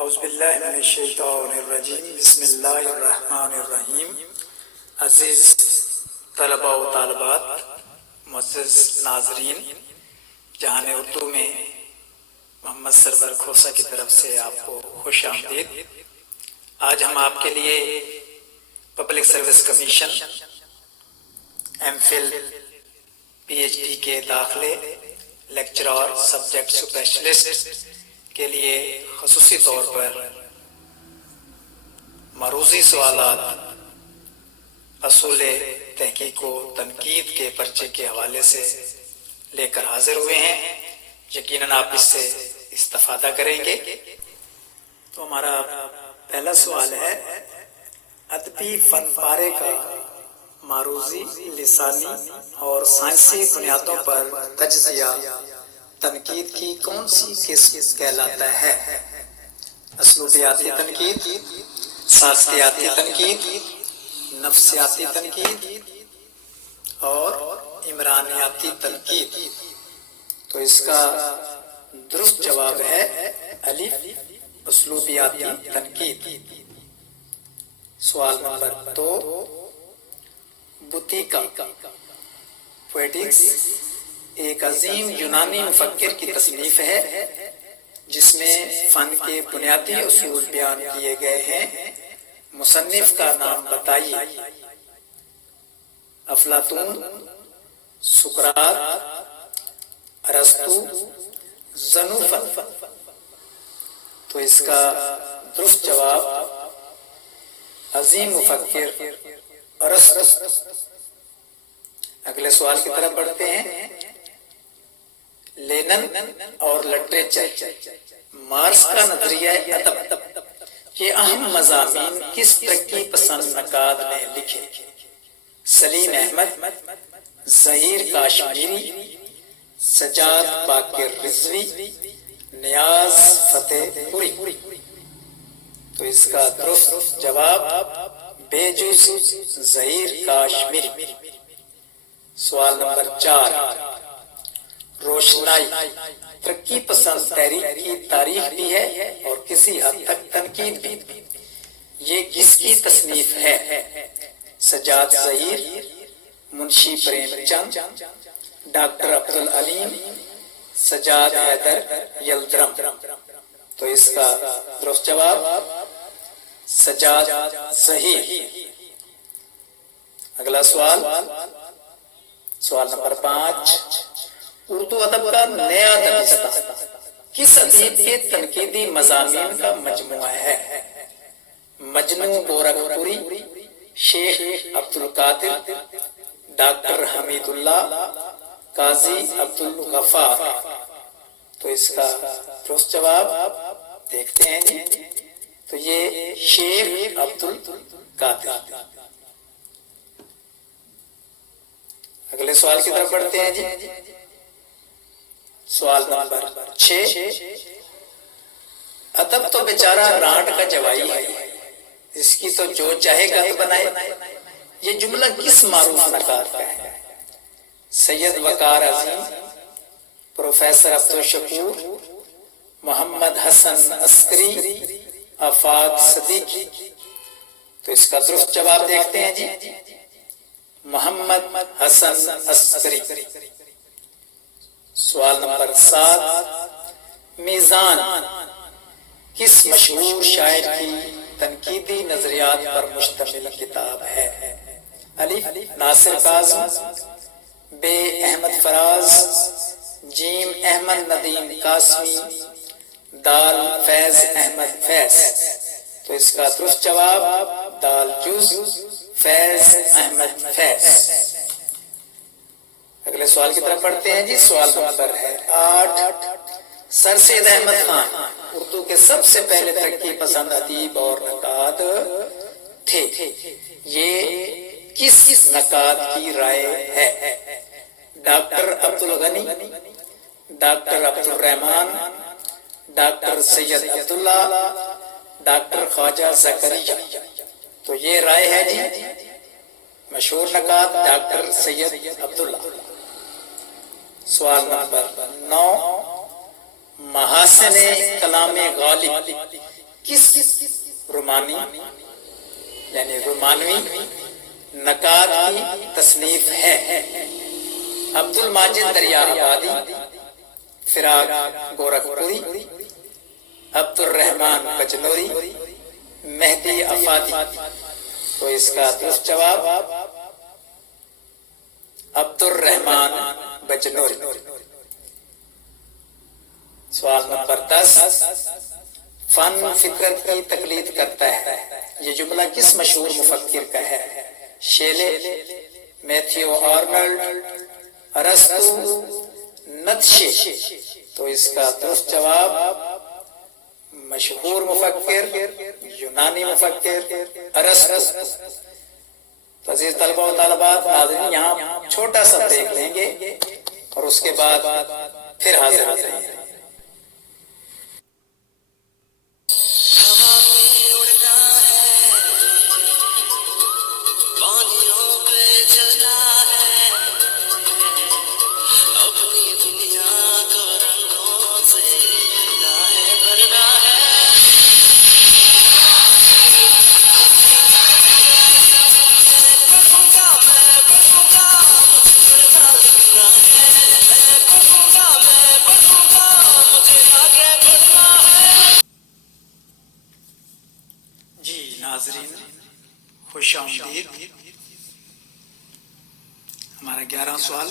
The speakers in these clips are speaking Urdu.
اعوذ باللہ من الشیطان الرجیم بسم اللہ الرحمن الرحیم۔ عزیز طلباء و طالبات، معزز ناظرین، جہان اردو میں محمد سرور کھوسہ کی طرف سے آپ کو خوش آمدید۔ آج ہم آپ کے لیے public service commission, M Phil, P H D کے داخلے، لیکچرار، سبجیکٹ اسپیشلسٹ کے لیے خصوصی طور پر معروضی سوالات اصول تحقیق و تنقید کے پرچے کے حوالے سے لے کر حاضر ہوئے ہیں۔ یقیناً آپ اس سے استفادہ کریں گے۔ تو ہمارا پہلا سوال ہے، ادبی فن پارے کا معروضی لسانی اور سائنسی بنیادوں پر تجزیہ تنقید کی کون سی قسم کہلاتا ہے؟ اسلوبیاتی تنقید، ساختیاتی تنقید، نفسیاتی تنقید اور عمرانیاتی تنقید۔ تو اس کا درست جواب ہے الف، اسلوبیاتی تنقید۔ سوال نمبر 2، بوتیکا پویٹکس ایک عظیم یونانی مفکر کی تصنیف ہے جس میں فن کے بنیادی اصول بیان کیے گئے ہیں۔ مصنف کا نام بتائیے۔ افلاطون، سقراط، ارسطو، زنوفن۔ تو اس کا درست جواب عظیم مفکر ارسطو۔ اگلے سوال کی طرف بڑھتے ہیں، لینن اور لٹریچر، مارکس کا نظریہ ادب، یہ اہم مضامین کس ترقی پسند نقاد نے لکھے؟ سلیم احمد، ظہیر کاشمیری، سجاد باقر رضوی، نیاز فتح پوری۔ تو اس کا درست جواب بے جز ظہیر کاشمیری۔ سوال نمبر 4، روشنائی ترقی پسند تحریک کی تاریخ بھی ہے اور کسی حد تک تنقید بھی۔ یہ کس کی تصنیف ہے؟ Sajjad Zaheer, Munshi Prem Chand, doctor Abdul Aleem, Sajjad Haider Yildirim. تو اس کا درست جواب سجاد ظہیر۔ اگلا سوال نمبر 5، اردو ادب کا نیا درجہ کس ادیب کے تنقیدی مضامین کا مجموعہ ہے؟ مجنوں گورکھپوری، شیخ عبدالقادر، ڈاکٹر حمید اللہ، قاضی عبدالغفار۔ تو اس کا درست جواب دیکھتے ہیں جی، تو یہ شیخ عبدالقادر۔ اگلے سوال کی طرف بڑھتے ہیں جی۔ سوال نمبر 6، ادب تو بیچارہ رانٹ کا جوائی ہے، اس کی تو جو چاہے گا ہی بنائے، یہ جملہ کس معروف نقاد کا ہے؟ سید وقار عظیم، پروفیسر عبدالشکور، محمد حسن عسکری، آفاق صدیقی۔ تو اس کا درست جواب دیکھتے ہیں جی، محمد حسن عسکری۔ سوال نمبر 7، میزان کس مشہور شاعر کی تنقیدی نظریات پر مشتمل کتاب ہے؟ الف، ناصر کاظم، بے، احمد فراز، جیم، احمد ندیم قاسمی، دال، فیض احمد فیض۔ تو اس کا درست جواب دال جز فیض احمد فیض۔ اگلے سوال کی طرف پڑھتے ہیں جی۔ سوال نمبر ہے 8، سر سید احمد خان اردو کے سب سے پہلے ترقی پسند ادیب اور نقاد تھے، یہ کس نقاد کی رائے ہے؟ Doctor Abdul Ghani, doctor Abdul Rahman, doctor Syed Abdullah, doctor Khwaja Zakaria. تو یہ رائے ہے جی مشہور نقاد ڈاکٹر سید عبداللہ۔ سوال نمبر 9، محاسن کلام غالب کس رومانی یعنی رومانوی نقاد کی تصنیف ہے؟ عبد الماجد دریا آبادی، فراق گورکھپوری، عبد الرحمن بجنوری، مہدی افادی۔ تو اس کا درست جواب عبد الرحمن بجنوری۔ سوال نمبر 10، فن فطرت کی تقلید کرتا ہے، یہ جملہ کس مشہور مفکر کا ہے؟ شیلے، میتھیو آرنلڈ، ارسطو، نیتشے۔ تو اس کا درست جواب مشہور مفکر، یونانی مفکر ارسطو۔ تو عزیز طلبہ و طالبات، ناظرین یہاں چھوٹا سا بریک لیں گے اور اس کے بعد پھر حاضر ہوتے ہیں۔ ناظرین خوش آمدید۔ ہمارا 11واں سوال،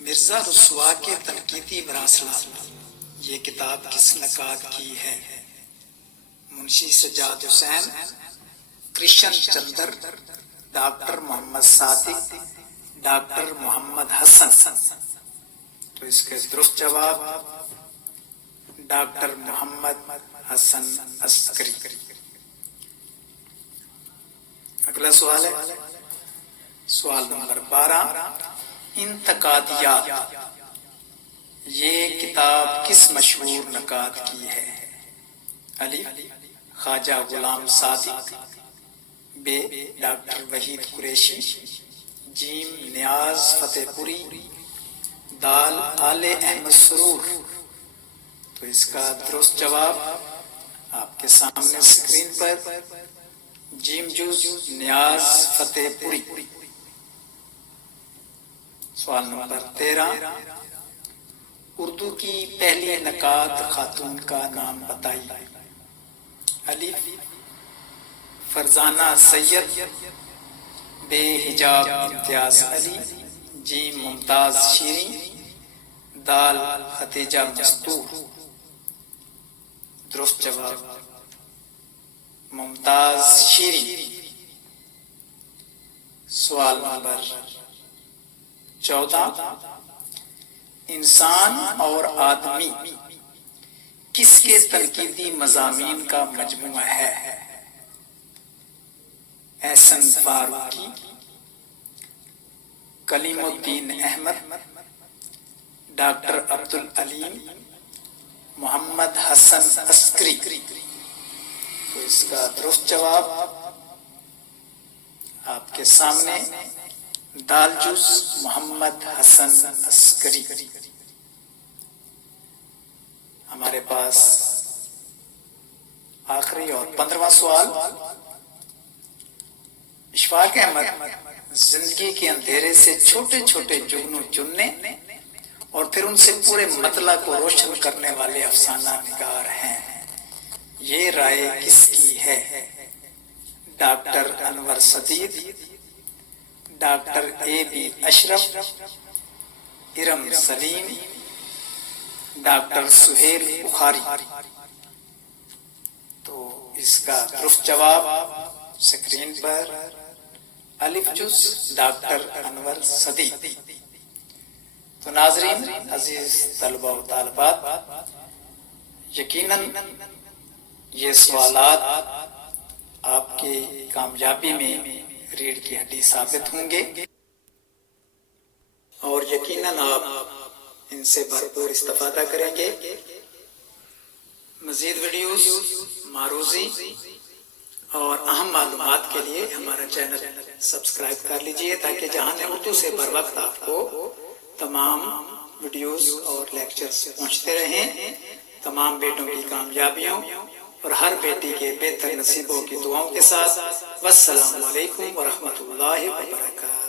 مرزا رسوا کے تنقیدی مراسلات، یہ کتاب کس نقاد کی ہے؟ منشی سجاد حسین، کرشن چندر، ڈاکٹر محمد صادق، ڈاکٹر محمد حسن۔ تو اس کا درست جواب ڈاکٹر محمد حسن عسکری۔ اگلا سوال ہے سوال نمبر 12، انتقادیات، یہ کتاب کس مشہور نقاد کی ہے؟ الف خواجہ غلام صادق، ب ڈاکٹر وحید قریشی، جیم نیاز فتح پوری، دال آل احمد سرور۔ تو اس کا درست جواب آپ کے سامنے اسکرین پر جیم جوز نیاز فتح پوری۔ سوال نمبر 13، اردو کی پہلی نقاد خاتون کا نام بتائیے۔ الف فرزانہ سید، بے حجاب امتیاز علی، جیم ممتاز شیریں، دال ختیجہ مستور۔ درست جواب ممتاز شیریں۔ سوال نمبر 14، انسان اور آدمی کس کے تنقیدی مضامین کا مجموعہ ہے؟ احسن فاروقی، کلیم الدین احمد، ڈاکٹر عبدالعلیم، محمد حسن عسکری۔ تو اس کا درست جواب آپ کے سامنے دال جز محمد حسن عسکری۔ ہمارے پاس آخری اور 15واں سوال، اشفاق احمد زندگی کے اندھیرے سے چھوٹے چھوٹے جگنوں چننے اور پھر ان سے پورے مطلع کو روشن کرنے والے افسانہ نگار ہیں، یہ رائے کس کی ہے؟ Doctor Anwar Sadeed, doctor A B Ashraf, Iram Saleem, doctor Sohail Bukhari. تو اس کا درست جواب اسکرین پر الف جز ڈاکٹر انور سدید۔ تو ناظرین عزیز طلبہ و طالبات، یقیناً یہ سوالات آپ کے کامیابی میں ریڑھ کی ہڈی ثابت ہوں گے اور یقیناً آپ ان سے بھرپور استفادہ کریں گے۔ مزید ویڈیوز، معروضی اور اہم معلومات کے لیے ہمارا چینل سبسکرائب کر لیجئے تاکہ جہان اردو سے بر وقت آپ کو تمام ویڈیوز اور لیکچرز پہنچتے رہیں۔ تمام بیٹوں کی کامیابیوں اور ہر بیٹی کے بہتر نصیبوں کی دعاؤں کے ساتھ والسلام علیکم ورحمۃ اللہ وبرکاتہ۔